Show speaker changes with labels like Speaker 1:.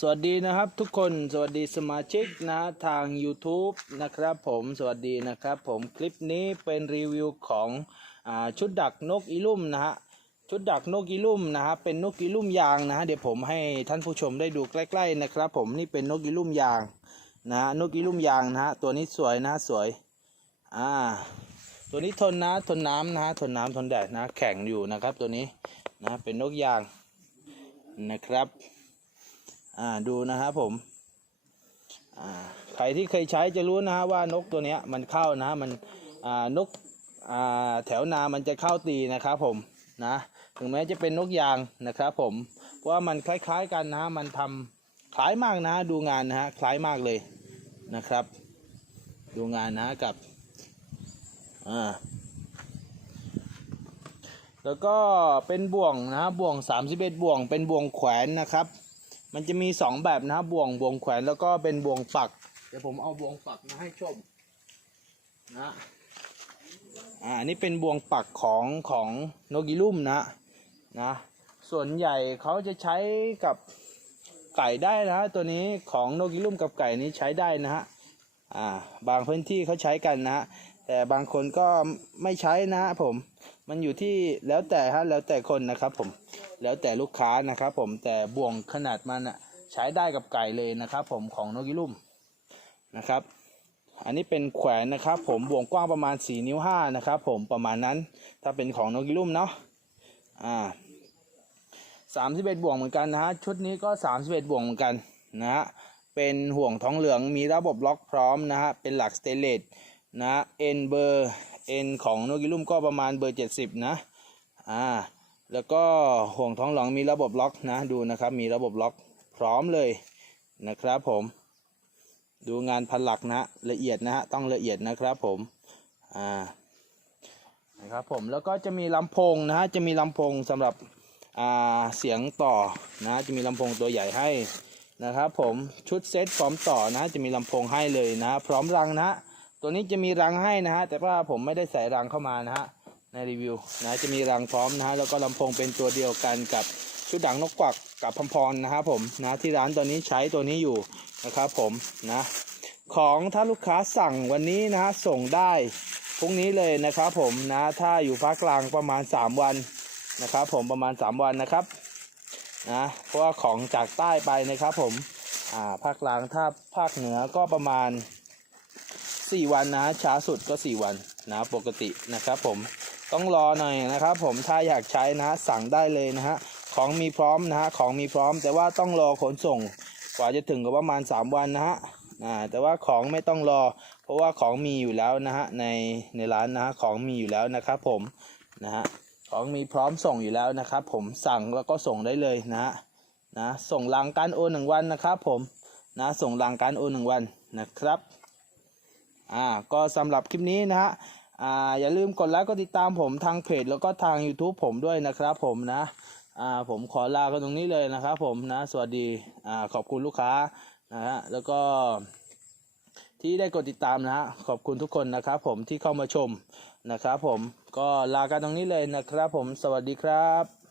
Speaker 1: สวัสดีนะครับทุกคนสวัสดีสมาชิกนะทาง YouTube นะครับผมสวัสดีนะครับผมคลิปนี้เป็นรีวิวของอชุดดักนกอีลุ่มนะฮะชุดดักนกอีลุ่มนะฮะเป็นนกอีลุ่มยางนะฮะเดี๋ยวผมให้ท่านผู้ชมได้ดูใกล้ๆนะครับ ผมนี่เป็นนกอีลุ่มยางนะฮะนกอีลุ่มยางนะฮะตัวนี้สวยนะสวยอ่าตัวนี้ทนนะทนน้ำนะฮะทนน้ำทนแดดนะแข็งอยู่นะครับตัวนี้นะเป็นนกยางนะครับ อ่าดูนะครับผมอ่าใครที่เคยใช้จะรู้นะฮะว่านกตัวเนี้ยมันเข้านะมันอ่านกอ่าแถวนามันจะเข้าตีนะครับผมนะถึงแม้จะเป็นนกยางนะครับผมเพราะว่ามันคล้ายๆกันนะฮะมันทำคล้ายมากนะดูงานนะฮะคล้ายมากเลยนะครับ ดูงานนะกับอ่าแล้วก็เป็นบ่วงนะฮะบ่วง 31 บ่วงเป็นบ่วงแขวนนะครับ มันจะมีสองแบบนะครับบ่วงบ่วงแขวนแล้วก็เป็นบ่วงปัก เดี๋ยวผมเอาบ่วงปักมาให้ชมนะอ่านี่เป็นบ่วงปักของของนกอีลุ่มนะนะส่วนใหญ่เขาจะใช้กับไก่ได้นะฮะตัวนี้ของนกอีลุ่มกับไก่นี้ใช้ได้นะฮะอ่าบางพื้นที่เขาใช้กันนะฮะแต่บางคนก็ไม่ใช้นะฮะผมมันอยู่ที่แล้วแต่ฮะแล้วแต่คนนะครับผม แล้วแต่ลูกค้านะครับผมแต่บ่วงขนาดมันอะใช้ได้กับไก่เลยนะครับผมของนกิลุ่มนะครับ อันนี้เป็นแขวนนะครับ ผมบ่วงกว้างประมาณ 4 นิ้ว5นะครับผมประมาณนั้นถ้าเป็นของนกิลุ่มเนาะอ่าสามสิบเอ็ดบ่วงเหมือนกันนะฮะชุดนี้ก็31บ่วงเหมือนกันนะฮะเป็นห่วงทองเหลืองมีระบบล็อกพร้อมนะฮะเป็นหลักสเตเลสนะเอ็นเบอร์เอ็นของนกิลุ่มก็ประมาณเบอร์70นะอ่า แล้วก็ห่วงท้องหลังมีระบบล็อกนะดูนะครับมีระบบล็อกพร้อมเลยนะครับผม ดูงานพันหลักนะละเอียดนะฮะต้องละเอียดนะครับผมอ่านะครับผมแล้วก็จะมีลำโพงนะฮะจะมีลำโพงสำหรับอ่าเสียงต่อนะจะมีลำโพงตัวใหญ่ให้นะครับผมชุดเซตพร้อมต่อนะจะมีลำโพงให้เลยนะพร้อมรังนะตัวนี้จะมีรังให้นะฮะแต่ว่าผมไม่ได้ใส่รังเข้ามานะฮะ ในรีวิวนะจะมีรังพร้อมนะฮะแล้วก็ลำโพงเป็นตัวเดียวกันกับชุดดังนกกวักกับพัมพรนะครับผมนะที่ร้านตอนนี้ใช้ตัวนี้อยู่นะครับผมนะของถ้าลูกค้าสั่งวันนี้นะฮะส่งได้พรุ่งนี้เลยนะครับผมนะถ้าอยู่ภาคกลางประมาณ 3 วันนะครับผมประมาณ 3 วันนะครับนะเพราะว่าของจากใต้ไปนะครับผมอ่าภาคกลางถ้าภาคเหนือก็ประมาณ 4 วันนะช้าสุดก็ 4 วันนะปกตินะครับผม ต้องรอหน่อยนะครับ ผมถ้าอยากใช้นะสั่งได้เลยนะฮะของมีพร้อมนะฮะของมีพร้อม แต่ว่าต้องรอขนส่งกว่าจะถึงก็ประมาณ 3 วันนะฮะอ่าแต่ว่าของไม่ต้องรอ เพราะว่าของมีอยู่แล้วนะฮะในในร้านนะฮะของมีอยู่แล้วนะครับผมนะฮะของมีพร้อมส่งอยู่แล้วนะครับผมสั่งแล้วก็ส่งได้เลยนะฮะนะส่งหลังการโอนหนึ่งวันนะครับผมนะส่งหลังการโอนหนึ่งวันนะครับอ่าก็สำหรับคลิปนี้นะฮะ อ่าอย่าลืมกดไลค์กดติดตามผมทางเพจแล้วก็ทาง YouTube ผมด้วยนะครับผมนะอ่าผมขอลากันตรงนี้เลยนะครับผมนะ สวัสดีอ่าขอบคุณลูกค้านะฮะแล้วก็ที่ได้กดติดตามนะฮะขอบคุณทุกคนนะครับผมที่เข้ามาชมนะครับผมก็ลากันตรงนี้เลยนะครับผมสวัสดีครับ